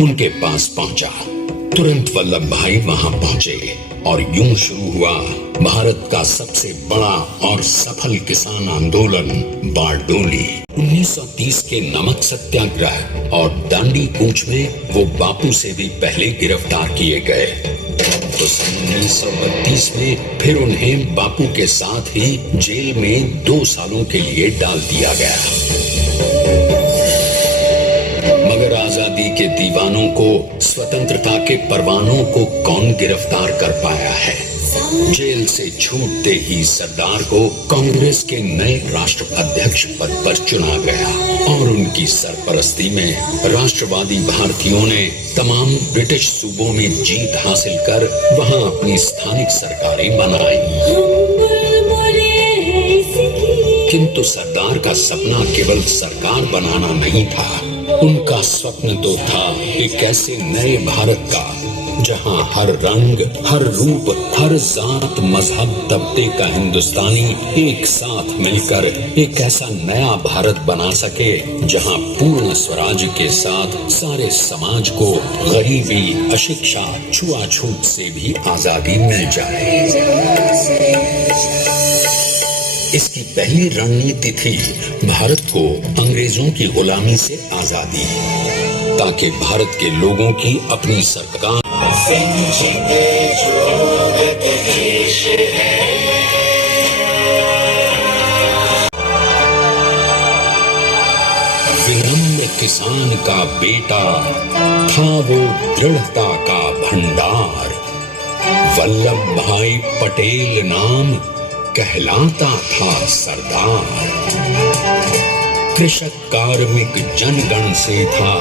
उनके पास पहुंचा। तुरंत वल्लभ भाई वहां पहुंचे और यूं शुरू हुआ भारत का सबसे बड़ा और सफल किसान आंदोलन बारडोली। 1930 के नमक सत्याग्रह और दांडी कूच में वो बापू से भी पहले गिरफ्तार किए गए। तो सन 1932 में फिर उन्हें बापू के साथ ही जेल में 2 सालों के लिए डाल दिया गया। मगर आजादी के दीवानों को, स्वतंत्रता के परवानों को कौन गिरफ्तार कर पाया है? जेल से छूटते ही सरदार को कांग्रेस के नए राष्ट्राध्यक्ष पद पर चुना गया और उनकी सरपरस्ती में राष्ट्रवादी भारतीयों ने तमाम ब्रिटिश सूबों में जीत हासिल कर वहां अपनी स्थानिक सरकारें बनाई। किंतु सरदार का सपना केवल सरकार बनाना नहीं था। उनका स्वप्न तो था एक ऐसे नए भारत का जहां हर रंग, हर रूप, हर जात, मजहब, तबके का हिंदुस्तानी एक साथ मिलकर एक ऐसा नया भारत बना सके जहां पूर्ण स्वराज के साथ सारे समाज को गरीबी, अशिक्षा, छुआछूत से भी आजादी मिल जाए। इसकी पहली रणनीति थी भारत को अंग्रेजों की गुलामी से आजादी, ताकि भारत के लोगों की अपनी सरकार विनम्र किसान का बेटा था वो दृढ़ता का भंडार। वल्लभ भाई पटेल नाम कहलाता था सरदार। कृषक कार्मिक जनगण से था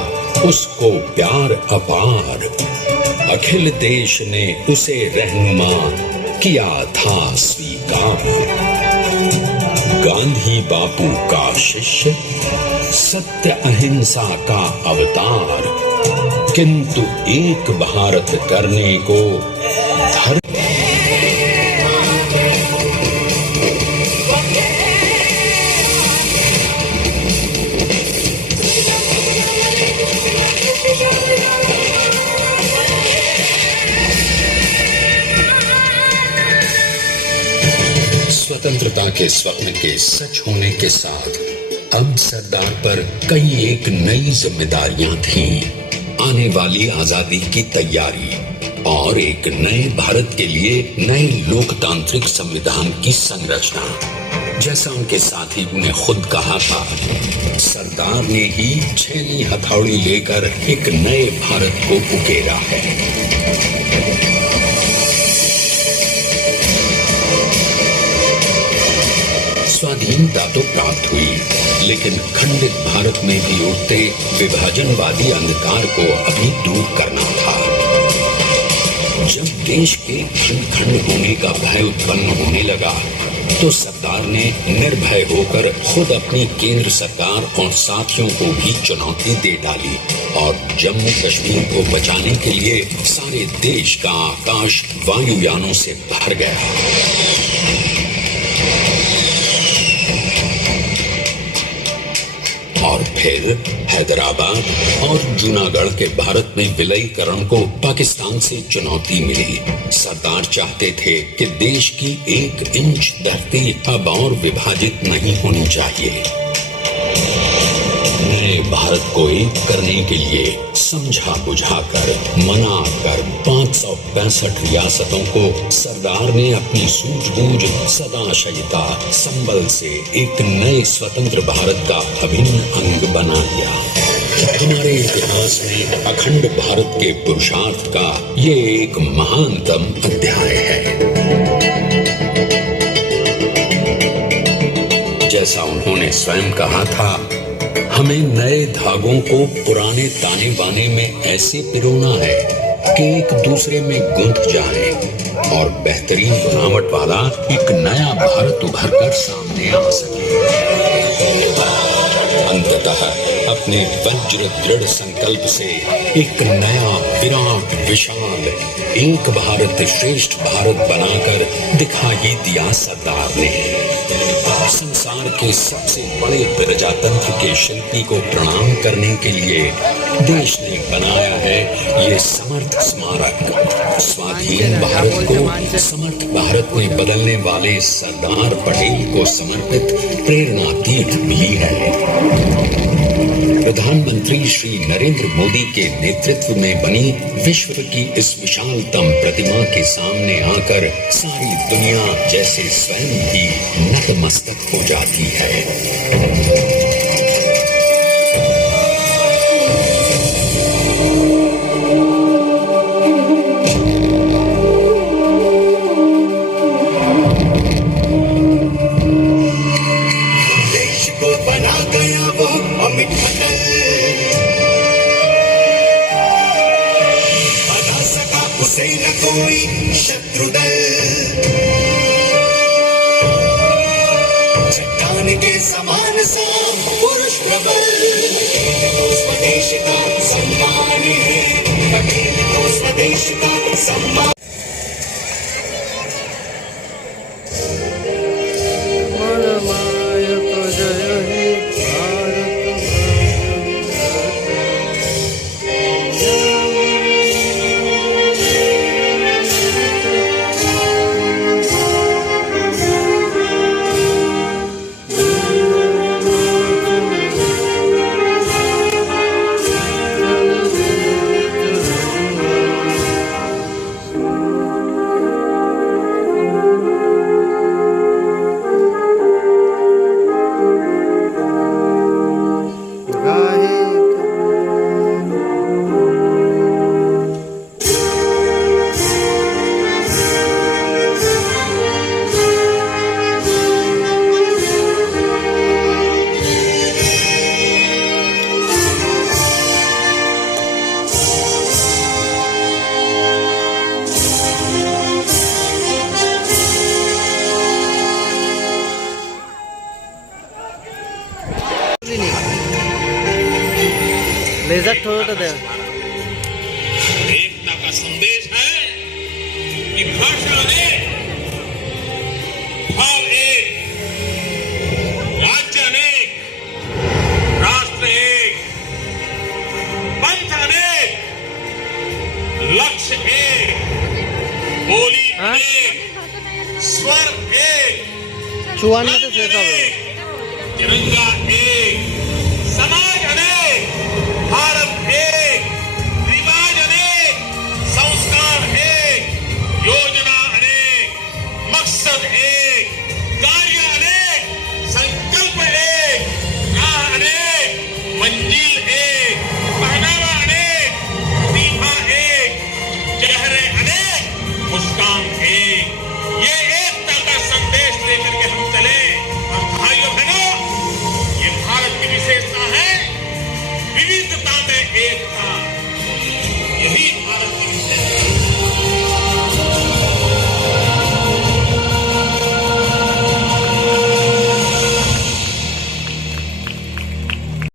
उसको प्यार अपार। अखिल देश ने उसे रहनुमा किया था स्वीकार। गांधी बापू का शिष्य, सत्य अहिंसा का अवतार, किंतु एक भारत करने को धर्म स्वतंत्रता के स्वप्न के सच होने के साथ अब सरदार पर कई एक नई जिम्मेदारियां थीं। आने वाली आजादी की तैयारी और एक नए भारत के लिए नए लोकतांत्रिक संविधान की संरचना। जैसा उनके साथी ने खुद कहा था, सरदार ने ही छेनी हथौड़ी लेकर एक नए भारत को उकेरा है। स्वाधीनता तो प्राप्त हुई, लेकिन खंडित भारत में भी उठते विभाजनवादी अंधकार को अभी दूर करना था। जब देश के खंड खंड होने का भय उत्पन्न होने लगा, तो सरदार ने निर्भय होकर खुद अपनी केंद्र सरकार और साथियों को भी चुनौती दे डाली और जम्मू कश्मीर को बचाने के लिए सारे देश का आकाश वायुयानों से भर गया। और फिर हैदराबाद और जूनागढ़ के भारत में विलयीकरण को पाकिस्तान से चुनौती मिली। सरदार चाहते थे कि देश की 1 इंच धरती अब और विभाजित नहीं होनी चाहिए। नए भारत को एक करने के लिए समझा बुझाकर, मना कर 565 रियासतों को सरदार ने अपनी सूझबूझ, सदाशयता, संबल से एक नए स्वतंत्र भारत का अभिन्न अंग बना लिया। हमारे इतिहास में अखंड भारत के पुरुषार्थ का ये एक महानतम अध्याय है। जैसा उन्होंने स्वयं कहा था, हमें नए धागों को पुराने ताने बाने में ऐसे पिरोना है कि एक दूसरे में गुंथ जाए और बेहतरीन बनावट वाला एक नया भारत उभर कर सामने आ सके। अंततः अपने वज्र दृढ़ संकल्प से एक नया विराट विशाल एक भारत श्रेष्ठ भारत बनाकर दिखा ही दिया सरदार ने। संसार के सबसे बड़े प्रजातंत्र के शिल्पी को प्रणाम करने के लिए देश ने बनाया है ये समर्थ स्मारक। स्वाधीन भारत को समर्थ भारत में बदलने वाले सरदार पटेल को समर्पित प्रेरणा तीर्थ भी है। प्रधानमंत्री श्री नरेंद्र मोदी के नेतृत्व में बनी विश्व की इस विशालतम प्रतिमा के सामने आकर सारी दुनिया जैसे स्वयं भी नतमस्तक हो जाती है। उसे न कोई शत्रुदल, चट्टान के समान सा पुरुष प्रबल। पटेल को स्वदेश का सम्मान है, पटेल को स्वदेश का सम्मान। एकता का संदेश है कि भाषा एक, भाव एक, राज्य अनेक, राष्ट्र एक, पंथ अनेक, लक्ष्य एक, बोली एक, स्वर एक, तिरंगा एक, समाज अनेक, भारत एक, रिवाज अनेक, संस्कार एक, योजना अनेक, मकसद एक, कार्य अनेक, संकल्प एक, राह अनेक, मंजिल एक, पहनावा अनेक, प्रतिभा एक, चेहरे अनेक, मुस्कान एक। ये एकता का संदेश लेकर के हम चले। और भाइयों बहनों, ये भारत की विशेषता है, विविधता में एकता। यही